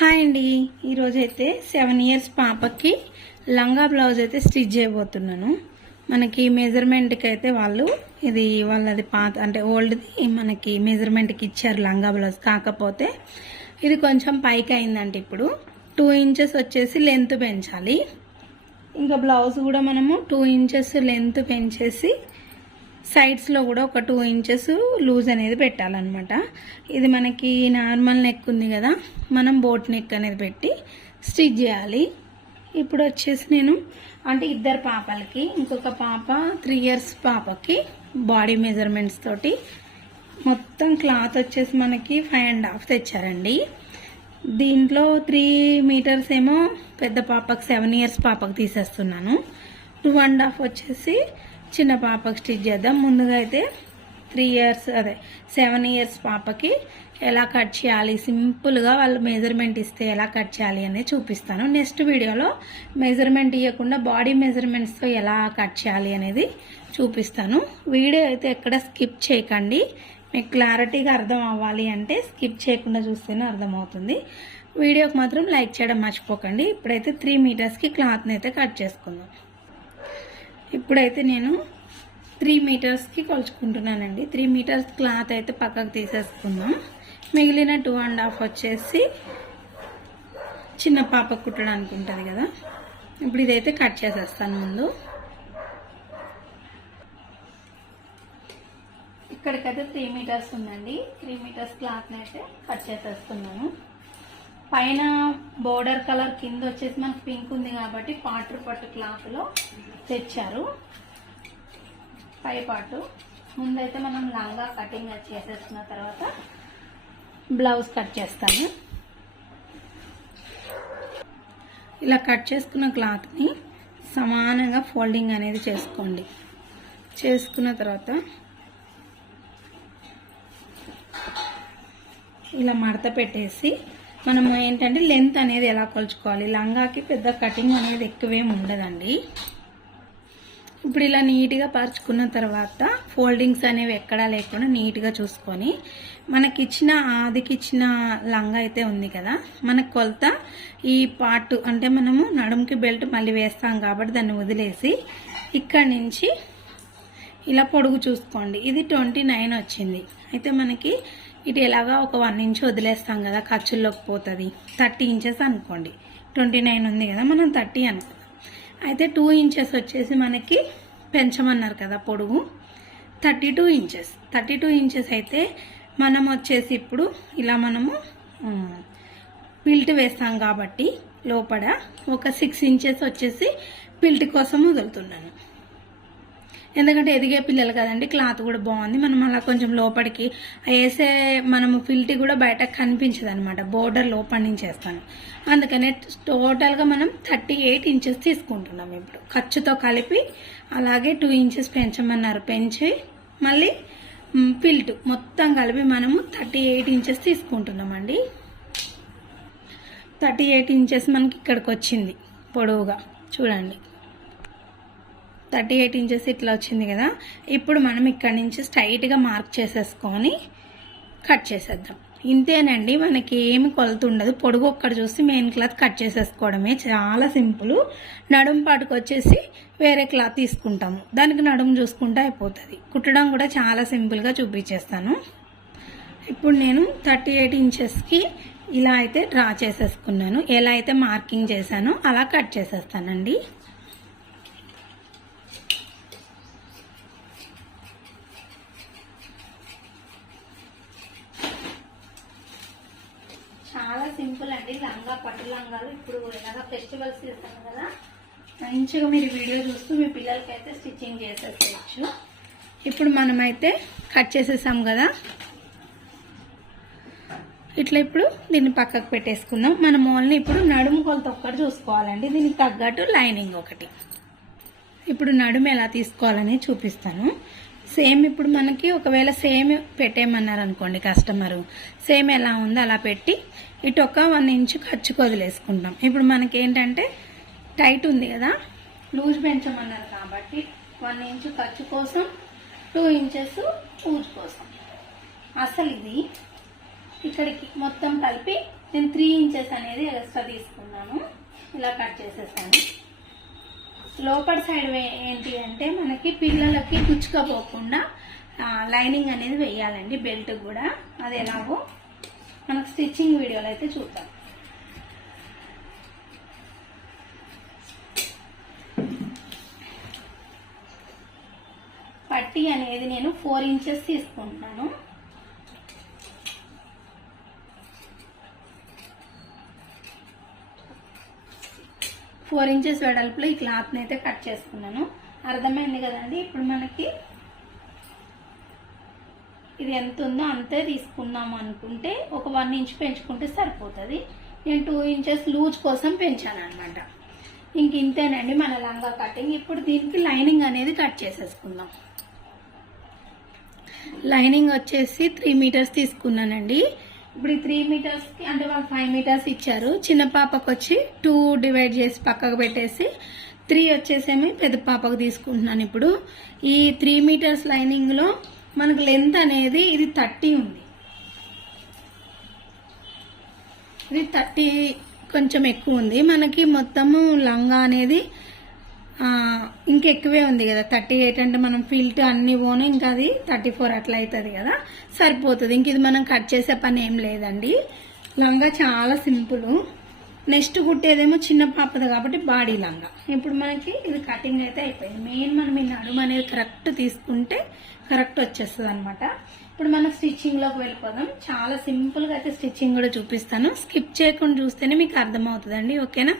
Hi అండి. ఈరోజైతే seven years పాపకి లంగా బ్లౌజ్ అయితే స్టిచ్ చేయబోతున్నాను. మనకి మెజర్మెంట్కి అయితే వాళ్ళు ఇది వాళ్ళది పాత అంటే ఓల్డ్ది మనకి మెజర్మెంట్కి ఇచ్చారు లంగా బ్లౌజ్ కాకపోతే ఇది కొంచెం పైకి అయిందంటే ఇప్పుడు. టూ ఇంచెస్ వచ్చేసి లెంత్ పెంచాలి. ఇంకా బ్లౌజ్ కూడా మనము టూ ఇంచెస్ లెంత్ పెంచేసి సైడ్స్లో కూడా ఒక టూ ఇంచెస్ లూజ్ అనేది పెట్టాలన్నమాట. ఇది మనకి నార్మల్ నెక్ ఉంది కదా మనం బోట్ నెక్ అనేది పెట్టి స్టిచ్ చేయాలి. ఇప్పుడు వచ్చేసి నేను అంటే ఇద్దరు పాపలకి ఇంకొక పాప త్రీ ఇయర్స్ పాపకి బాడీ మెజర్మెంట్స్ తోటి మొత్తం క్లాత్ వచ్చేసి మనకి ఫైవ్ అండ్ హాఫ్ తెచ్చారండి. దీంట్లో త్రీ మీటర్స్ ఏమో పెద్ద పాపకి సెవెన్ ఇయర్స్ పాపకి తీసేస్తున్నాను. టూ అండ్ హాఫ్ వచ్చేసి చిన్న పాపకి స్టిచ్ చేద్దాం. ముందుగా అయితే త్రీ ఇయర్స్ అదే సెవెన్ ఇయర్స్ పాపకి ఎలా కట్ చేయాలి సింపుల్గా వాళ్ళు మెజర్మెంట్ ఇస్తే ఎలా కట్ చేయాలి అనేది చూపిస్తాను. నెక్స్ట్ వీడియోలో మెజర్మెంట్ ఇవ్వకుండా బాడీ మెజర్మెంట్స్తో ఎలా కట్ చేయాలి అనేది చూపిస్తాను. వీడియో అయితే ఎక్కడ స్కిప్ చేయకండి. మీకు క్లారిటీగా అర్థం అవ్వాలి అంటే స్కిప్ చేయకుండా చూస్తేనే అర్థమవుతుంది. వీడియోకి మాత్రం లైక్ చేయడం మర్చిపోకండి. ఇప్పుడైతే త్రీ మీటర్స్కి క్లాత్ని అయితే కట్ చేసుకుందాం. ఇప్పుడైతే నేను త్రీ మీటర్స్కి కొలుచుకుంటున్నానండి. త్రీ మీటర్స్ క్లాత్ అయితే పక్కకు తీసేసుకుందాం. మిగిలిన టూ అండ్ హాఫ్ వచ్చేసి చిన్న పాప కుట్టడానికి ఉంటుంది కదా. ఇప్పుడు ఇదైతే కట్ చేసేస్తాను ముందు. ఇక్కడికైతే త్రీ మీటర్స్ ఉందండి. త్రీ మీటర్స్ క్లాత్ని అయితే కట్ చేసేస్తున్నాను. పైన బోర్డర్ కలర్ కింద వచ్చేసి మనకు పింక్ ఉంది కాబట్టి పాటు పట్టు క్లాత్లో తెచ్చారు. పై పాటు. ముందైతే మనం లంగా కటింగ్ చేసేసుకున్న తర్వాత బ్లౌజ్ కట్ చేస్తాము. ఇలా కట్ చేసుకున్న క్లాత్ని సమానంగా ఫోల్డింగ్ అనేది చేసుకోండి. చేసుకున్న తర్వాత ఇలా మడత పెట్టేసి మనం ఏంటంటే లెంత్ అనేది ఎలా కొలుచుకోవాలి? లంగాకి పెద్ద కటింగ్ అనేది ఎక్కువేం ఉండదండి. ఇప్పుడు ఇలా నీట్గా పరుచుకున్న తర్వాత ఫోల్డింగ్స్ అనేవి ఎక్కడా లేకుండా నీట్గా చూసుకొని మనకిచ్చిన ఆదికిచ్చిన లంగా అయితే ఉంది కదా మనకు కొలత ఈ పార్ట్ అంటే మనము నడుముకి బెల్ట్ మళ్ళీ వేస్తాం కాబట్టి దాన్ని వదిలేసి ఇక్కడి నుంచి ఇలా పొడుగు చూసుకోండి. ఇది ట్వంటీ నైన్ వచ్చింది. అయితే మనకి ఇటు ఎలాగా ఒక వన్ ఇంచ్ వదిలేస్తాం కదా ఖర్చుల్లోకి పోతుంది. థర్టీ ఇంచెస్ అనుకోండి. ట్వంటీ నైన్ ఉంది కదా మనం థర్టీ అనుకుందాం. అయితే టూ ఇంచెస్ వచ్చేసి మనకి పెంచమన్నారు కదా పొడుగు. Thirty two inches. Thirty two inches అయితే మనం వచ్చేసి ఇప్పుడు ఇలా మనము పిల్ట్ వేస్తాం కాబట్టి లోపల ఒక సిక్స్ ఇంచెస్ వచ్చేసి పిల్ట్ కోసం వదులుతున్నాను. ఎందుకంటే ఎదిగే పిల్లలు కదండి క్లాత్ కూడా బాగుంది. మనం అలా కొంచెం లోపలికి వేసే మనము ఫిల్టీ కూడా బయట కనిపించదు అనమాట బోర్డర్ లోపల నుంచి వేస్తాను అందుకనే టోటల్గా మనం థర్టీ ఎయిట్ ఇంచెస్ తీసుకుంటున్నాం ఇప్పుడు. ఖర్చుతో కలిపి అలాగే టూ ఇంచెస్ పెంచమన్నారు. పెంచి మళ్ళీ ఫిల్ట్ మొత్తం కలిపి మనము థర్టీ ఎయిట్ ఇంచెస్ తీసుకుంటున్నామండి. థర్టీ ఎయిట్ ఇంచెస్ మనకి ఇక్కడికి వచ్చింది పొడవుగా. చూడండి. థర్టీ ఎయిట్ ఇంచెస్ ఇట్లా వచ్చింది కదా ఇప్పుడు మనం ఇక్కడ నుంచి స్ట్రైట్గా మార్క్ చేసేసుకొని కట్ చేసేద్దాం. ఇంతేనండి మనకి ఏమి కొలత ఉండదు. పొడుగు ఒక్కడ చూసి మెయిన్ క్లాత్ కట్ చేసేసుకోవడమే. చాలా సింపుల్ నడుం పాటుకు వచ్చేసి వేరే క్లాత్ తీసుకుంటాము. దానికి నడుము చూసుకుంటే అయిపోతుంది. కుట్టడం కూడా చాలా సింపుల్గా చూపించేస్తాను. ఇప్పుడు నేను థర్టీ ఎయిట్ ఇంచెస్కి ఇలా అయితే డ్రా చేసేసుకున్నాను. ఎలా అయితే మార్కింగ్ చేశానో అలా కట్ చేసేస్తానండి చాలా సింపుల్ అండి. లంగా పట్టు లంగాలు ఇప్పుడు ఎలాగా ఫెస్టివల్ సీజన్ కదా. మంచిగా మీరు వీడియో చూస్తూ మీ పిల్లలకి అయితే స్టిచ్చింగ్ చేసేసేయచ్చు. ఇప్పుడు మనమైతే కట్ చేసేసాం కదా. ఇట్లా ఇప్పుడు దీన్ని పక్కకు పెట్టేసుకుందాం. మనం ఓన్లీ ఇప్పుడు నడుము కొలత ఒక్కటి చూసుకోవాలండి. దీనికి తగ్గట్టు లైనింగ్ ఒకటి. ఇప్పుడు నడుము ఎలా తీసుకోవాలని చూపిస్తాను. సేమ్ ఇప్పుడు మనకి ఒకవేళ సేమ్ పెట్టేయమన్నారు అనుకోండి కస్టమరు సేమ్ ఎలా ఉందో అలా పెట్టి ఇటు ఒక వన్ ఇంచు ఖర్చుకు వదిలేసుకుంటాం. ఇప్పుడు మనకి ఏంటంటే టైట్ ఉంది కదా లూజ్ పెంచమన్నారు కాబట్టి వన్ ఇంచు ఖర్చు కోసం టూ ఇంచెస్ లూజ్ కోసం. అసలు ఇది ఇక్కడికి మొత్తం కలిపి నేను త్రీ ఇంచెస్ అనేది ఎక్స్ట్రా తీసుకున్నాను. ఇలా కట్ చేసేసాను. లోపల సైడ్ ఏంటి అంటే మనకి పిల్లలకి గుచ్చుకపోకుండా లైనింగ్ అనేది వేయాలండి బెల్ట్ కూడా. అది ఎలాగో మనకు స్టిచ్చింగ్ వీడియోలో అయితే చూద్దాం. పట్టి అనేది నేను ఫోర్ ఇంచెస్ తీసుకుంటున్నాను. ఫోర్ ఇంచెస్ వెడల్పులో ఈ క్లాత్ని అయితే కట్ చేసుకున్నాను. అర్థమైంది కదండి? ఇప్పుడు మనకి ఇది ఎంత ఉందో అంతే తీసుకున్నాము అనుకుంటే ఒక వన్ ఇంచ్ పెంచుకుంటే సరిపోతుంది. నేను టూ ఇంచెస్ లూజ్ కోసం పెంచాను అనమాట ఇంక ఇంతేనండి మన లంగా కటింగ్. ఇప్పుడు దీనికి లైనింగ్ అనేది కట్ చేసేసుకుందాం. లైనింగ్ వచ్చేసి త్రీ మీటర్స్ తీసుకున్నానండి. ఇప్పుడు ఈ త్రీ మీటర్స్కి అంటే వాళ్ళు ఫైవ్ మీటర్స్ ఇచ్చారు. చిన్న పాపకు వచ్చి టూ డివైడ్ చేసి పక్కకు పెట్టేసి త్రీ వచ్చేసేమి పెద్ద పాపకు తీసుకుంటున్నాను ఇప్పుడు. ఈ త్రీ మీటర్స్ లైనింగ్లో మనకు లెంత్ అనేది ఇది థర్టీ ఉంది. ఇది థర్టీ కొంచెం ఎక్కువ ఉంది. మనకి మొత్తము లంగా అనేది ఇంకెక్కువే ఉంది కదా. థర్టీ ఎయిట్ అంటే మనం ఫిల్ట్ అన్ని పోను ఇంకా అది థర్టీ ఫోర్ అట్లా అవుతుంది కదా. సరిపోతుంది. ఇంక ఇది మనం కట్ చేసే పని ఏం లేదండి. లంగా చాలా సింపుల్. నెక్స్ట్ కుట్టేదేమో చిన్న పాపది కాబట్టి బాడీ లంగా. ఇప్పుడు మనకి ఇది కటింగ్ అయితే అయిపోయింది. మెయిన్ మనం ఈ నడుము అనేది కరెక్ట్ తీసుకుంటే కరెక్ట్ వచ్చేస్తుంది అనమాట ఇప్పుడు మనం స్టిచ్చింగ్లోకి వెళ్ళిపోదాం. చాలా సింపుల్గా అయితే స్టిచ్చింగ్ కూడా చూపిస్తాను. స్కిప్ చేయకుండా చూస్తేనే మీకు అర్థమవుతుందండి. ఓకేనా?